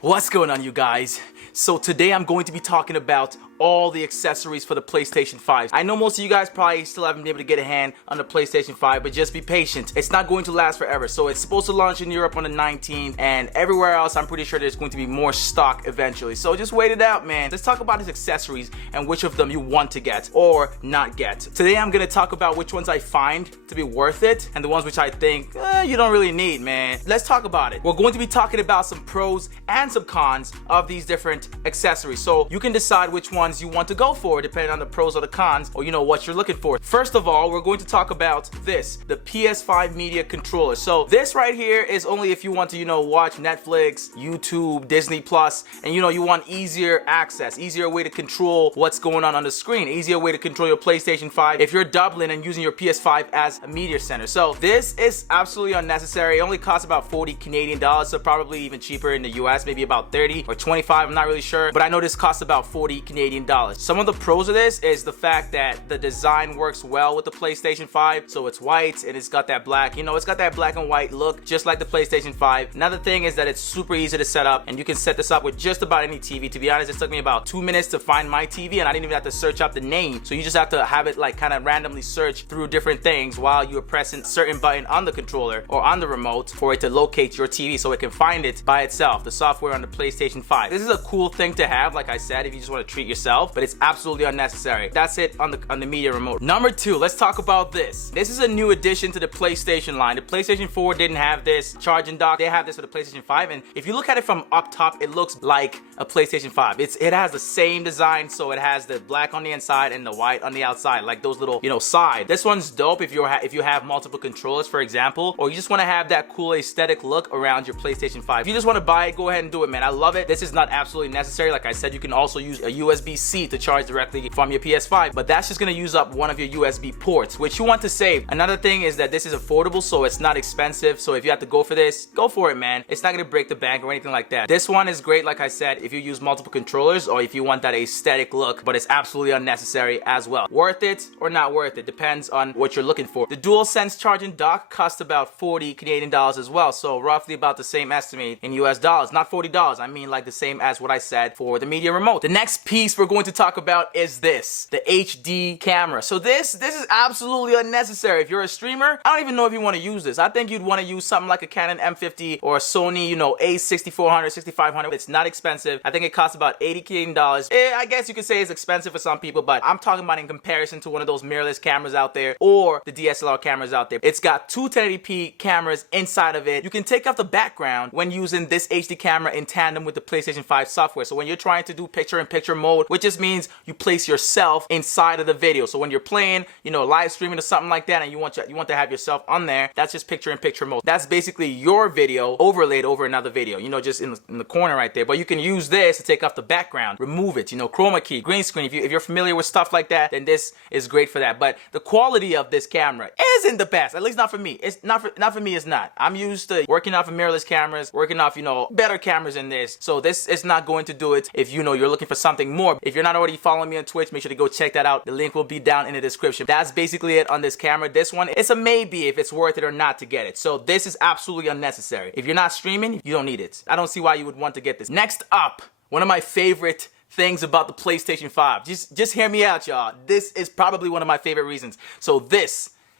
What's going on, you guys? So today I'm going to be talking about all the accessories for the PlayStation 5. I know most of you guys probably still haven't been able to get a hand on the PlayStation 5, but just be patient. It's not going to last forever. So it's supposed to launch in Europe on the 19th, and everywhere else I'm pretty sure there's going to be more stock eventually. So just wait it out, man. Let's talk about these accessories and which of them you want to get or not get. Today I'm going to talk about which ones I find to be worth it and the ones which I think you don't really need, man. Let's talk about it. We're going to be talking about some pros and some cons of these different accessories, so you can decide which ones you want to go for depending on the pros or the cons, or what you're looking for. First of all, we're going to talk about this, the PS5 Media Controller. So this right here is only if you want to watch Netflix, YouTube, Disney Plus, and you want easier access, easier way to control what's going on the screen, easier way to control your PlayStation 5 if you're doubling and using your PS5 as a media center. So this is absolutely unnecessary. It only costs about 40 Canadian dollars, so probably even cheaper in the US, maybe about 30 or 25, I'm not really sure, but I know this costs about 40 Canadian dollars. Some of the pros of this is the fact that the design works well with the PlayStation 5, so it's white and it's got that black, it's got that black and white look just like the PlayStation 5. Another thing is that it's super easy to set up, and you can set this up with just about any TV. To be honest, it took me about 2 minutes to find my TV, and I didn't even have to search up the name, so you just have to have it like kind of randomly search through different things while you're pressing certain button on the controller or on the remote for it to locate your TV so it can find it by itself, the software on the PlayStation 5. This is a cool thing to have, like I said, if you just want to treat yourself, but it's absolutely unnecessary. That's it on the Media Remote. Number two, let's talk about this. This is a new addition to the PlayStation line. The PlayStation 4 didn't have this charging dock. They have this for the PlayStation 5, and if you look at it from up top, it looks like a PlayStation 5. It has the same design, so it has the black on the inside and the white on the outside, like those little side. This one's dope if you have multiple controllers, for example, or you just want to have that cool aesthetic look around your PlayStation 5. If you just want to buy it, go ahead and do it, man. I love it. This is not absolutely necessary. Like I said, you can also use a USB-C to charge directly from your PS5, but that's just going to use up one of your USB ports, which you want to save. Another thing is that this is affordable, so it's not expensive. So if you have to go for this, go for it, man. It's not going to break the bank or anything like that. This one is great, like I said, if you use multiple controllers or if you want that aesthetic look, but it's absolutely unnecessary as well. Worth it or not worth it depends on what you're looking for. The Dualsense charging dock costs about 40 Canadian dollars as well, so roughly about the same estimate in US dollars. Not $40, I mean like the same as what I said for the Media Remote. The next piece we're going to talk about is this, the HD camera. So this is absolutely unnecessary. If you're a streamer, I don't even know if you want to use this. I think you'd want to use something like a Canon M50 or a Sony, A6400, 6500. It's not expensive. I think it costs about 80 Canadian dollars. I guess you could say it's expensive for some people, but I'm talking about in comparison to one of those mirrorless cameras out there or the DSLR cameras out there. It's got two 1080p cameras inside of it. You can take off the background when using this HD camera in tandem with the PlayStation 5 software. So when you're trying to do picture-in-picture mode, which just means you place yourself inside of the video. So when you're playing, live streaming or something like that, and you want to have yourself on there, that's just picture-in-picture mode. That's basically your video overlaid over another video, just in the corner right there. But you can use this to take off the background, remove it, chroma key, green screen. If you're familiar with stuff like that, then this is great for that. But the quality of this camera isn't the best, at least not for me. It's not for me. It's not. I'm used to working off of mirrorless cameras, working off better cameras than this. So this is not going to do it if you're looking for something more. If you're not already following me on Twitch, make sure to go check that out. The link will be down in the description. That's basically it on this camera. This one, it's a maybe if it's worth it or not to get it. So this is absolutely unnecessary. If you're not streaming, you don't need it. I don't see why you would want to get this. Next up, one of my favorite things about the PlayStation 5. Just hear me out, y'all. This is probably one of my favorite reasons. So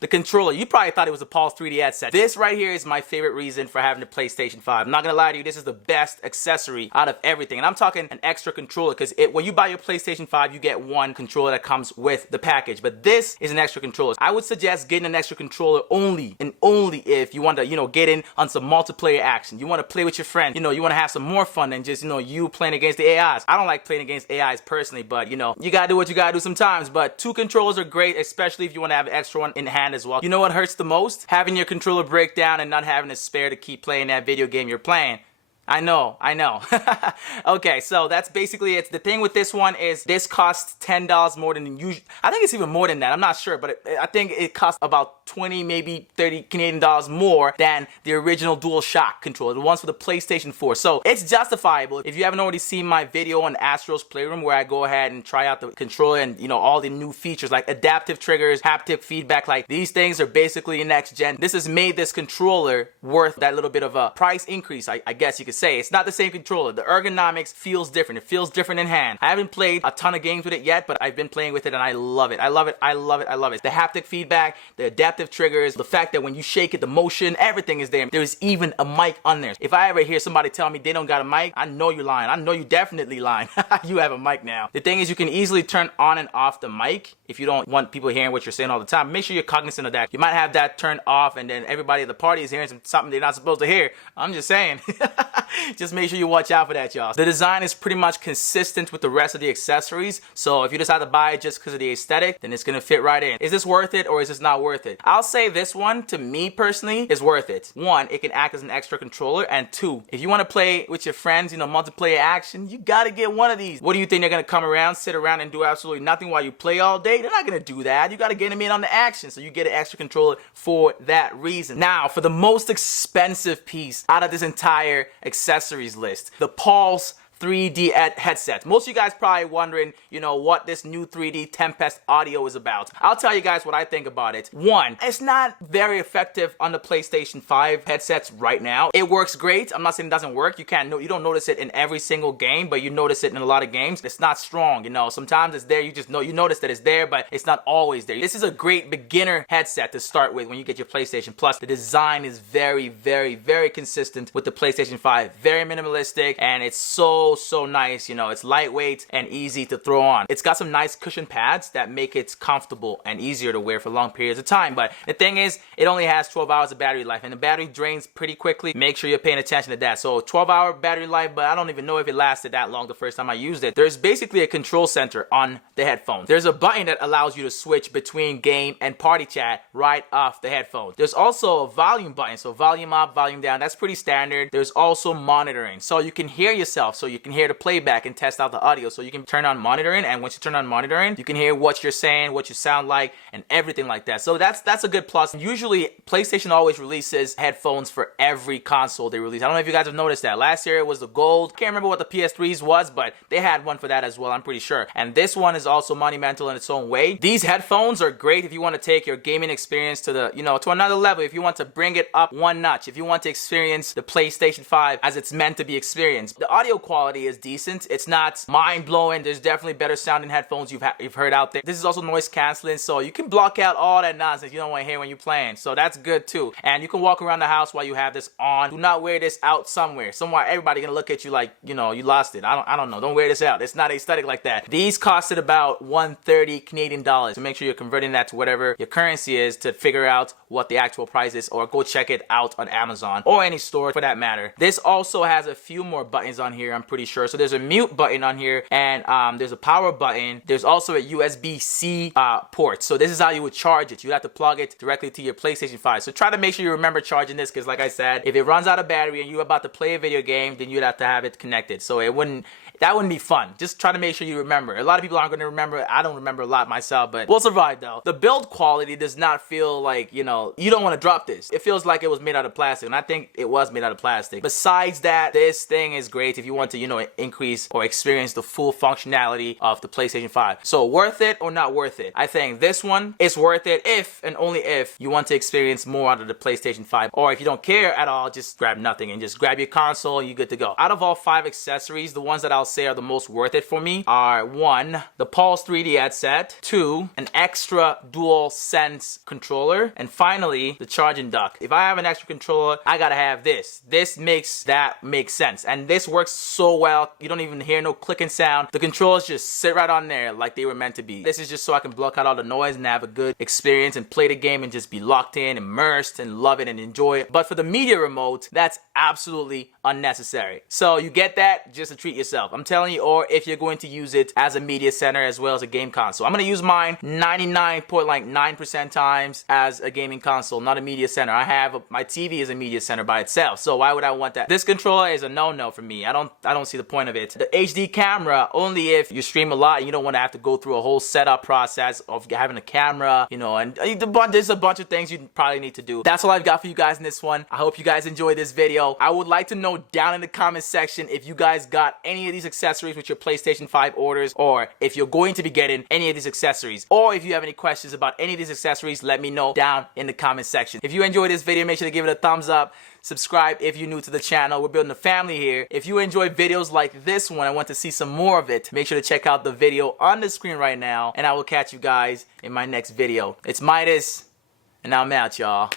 the controller, you probably thought it was a Pulse 3D headset. This right here is my favorite reason for having the PlayStation 5. I'm not gonna lie to you, this is the best accessory out of everything. And I'm talking an extra controller, because when you buy your PlayStation 5, you get one controller that comes with the package. But this is an extra controller. I would suggest getting an extra controller only if you want to, get in on some multiplayer action. You want to play with your friend. You want to have some more fun than just, you playing against the AIs. I don't like playing against AIs personally, but, you gotta do what you gotta do sometimes. But two controllers are great, especially if you want to have an extra one in hand as well. You know what hurts the most? Having your controller break down and not having a spare to keep playing that video game you're playing. I know. Okay, so that's basically it. The thing with this one is this costs $10 more than usual. I think it's even more than that. I'm not sure, but I think it costs about 20, maybe 30 Canadian dollars more than the original DualShock controller, the ones for the PlayStation 4. So it's justifiable. If you haven't already seen my video on Astro's Playroom where I go ahead and try out the controller and all the new features like adaptive triggers, haptic feedback, like these things are basically next gen. This has made this controller worth that little bit of a price increase, I guess you could say. It's not the same controller. The ergonomics feels different. It feels different in hand. I haven't played a ton of games with it yet, but I've been playing with it and I love it. I love it. I love it. I love it. The haptic feedback, the adaptive triggers, the fact that when you shake it, the motion, everything is there. There's even a mic on there. If I ever hear somebody tell me they don't got a mic, I know you're lying. I know you definitely lying. You have a mic now. The thing is, you can easily turn on and off the mic if you don't want people hearing what you're saying all the time. Make sure you're cognizant of that. You might have that turned off and then everybody at the party is hearing something they're not supposed to hear. I'm just saying. Just make sure you watch out for that, y'all. The design is pretty much consistent with the rest of the accessories, so if you decide to buy it just because of the aesthetic, then it's gonna fit right in. Is this worth it or is this not worth it? I'll say this one, to me personally, is worth it. One, it can act as an extra controller, and two, if you want to play with your friends, you know, multiplayer action, you gotta get one of these. What do you think they're gonna come around, sit around and do absolutely nothing while you play all day? They're not gonna do that. You gotta get them in on the action, so you get an extra controller for that reason. Now, for the most expensive piece out of this entire accessories list, the Pulse 3D headset. Most of you guys probably wondering, you know, what this new 3D Tempest audio is about. I'll tell you guys what I think about it. One, it's not very effective on the PlayStation 5 headsets right now. It works great. I'm not saying it doesn't work. You don't notice it in every single game, but you notice it in a lot of games. It's not strong, you know. Sometimes it's there, you notice that it's there, but it's not always there. This is a great beginner headset to start with when you get your PlayStation Plus. The design is very, very, very consistent with the PlayStation 5. Very minimalistic, and it's so nice. You know, it's lightweight and easy to throw on. It's got some nice cushion pads that make it comfortable and easier to wear for long periods of time. But the thing is, it only has 12 hours of battery life, and the battery drains pretty quickly. Make sure you're paying attention to that. So 12-hour battery life, but I don't even know if it lasted that long the first time I used it. There's basically a control center on the headphones. There's a button that allows you to switch between game and party chat right off the headphones. There's also a volume button, so volume up, volume down. That's pretty standard. There's also monitoring, so you can hear yourself, so you can hear the playback and test out the audio. So you can turn on monitoring, and once you turn on monitoring, you can hear what you're saying, what you sound like, and everything like that. So that's a good plus. Usually PlayStation always releases headphones for every console they release. I don't know if you guys have noticed that. Last year it was the gold. Can't remember what the PS3s was, but they had one for that as well, I'm pretty sure. And this one is also monumental in its own way. These headphones are great if you want to take your gaming experience to the, to another level. If you want to bring it up one notch, if you want to experience the PlayStation 5 as it's meant to be experienced. The audio quality is decent. It's not mind-blowing. There's definitely better sounding headphones you've heard out there. This is also noise canceling, so you can block out all that nonsense you don't want to hear when you're playing. So that's good too. And you can walk around the house while you have this on. Do not wear this out somewhere. Everybody gonna look at you like, you lost it. I don't know. Don't wear this out. It's not aesthetic like that. These costed about $130 Canadian dollars. So make sure you're converting that to whatever your currency is to figure out what the actual price is, or go check it out on Amazon or any store for that matter. This also has a few more buttons on here, I'm pretty sure. So there's a mute button on here, and there's a power button. There's also a USB-C port. So this is how you would charge it. You have to plug it directly to your PlayStation 5. So try to make sure you remember charging this, because like I said, if it runs out of battery and you're about to play a video game, then you'd have to have it connected. So that wouldn't be fun. Just try to make sure you remember. A lot of people aren't going to remember. I don't remember a lot myself, but we'll survive though. The build quality does not feel like, you don't want to drop this. It feels like it was made out of plastic, and I think it was made out of plastic. Besides that, this thing is great if you want to, increase or experience the full functionality of the PlayStation 5. So worth it or not worth it? I think this one is worth it if and only if you want to experience more out of the PlayStation 5. Or if you don't care at all, just grab nothing and just grab your console and you're good to go. Out of all 5 accessories, the ones that I'll say are the most worth it for me are 1, the Pulse 3D headset, 2, an extra Dualsense controller, and finally, the charging dock. If I have an extra controller, I gotta have this. This makes that make sense, and this works so well. You don't even hear no clicking sound. The controllers just sit right on there like they were meant to be. This is just so I can block out all the noise and have a good experience and play the game and just be locked in, immersed, and love it and enjoy it. But for the media remote, that's absolutely unnecessary. So you get that just to treat yourself. I'm telling you, or if you're going to use it as a media center as well as a game console. I'm going to use mine 99.9% times as a gaming console, not a media center. My TV is a media center by itself, so why would I want that? This controller is a no-no for me. I don't see the point of it. The HD camera, only if you stream a lot and you don't want to have to go through a whole setup process of having a camera, and there's a bunch of things you probably need to do. That's all I've got for you guys in this one. I hope you guys enjoyed this video. I would like to know down in the comment section if you guys got any of these accessories with your PlayStation 5 orders, or if you're going to be getting any of these accessories, or if you have any questions about any of these accessories, let me know down in the comment section. If you enjoyed this video, make sure to give it a thumbs up, subscribe if you're new to the channel. We're building a family here. If you enjoy videos like this one and want to see some more of it, make sure to check out the video on the screen right now, and I will catch you guys in my next video. It's Midas, and I'm out, y'all.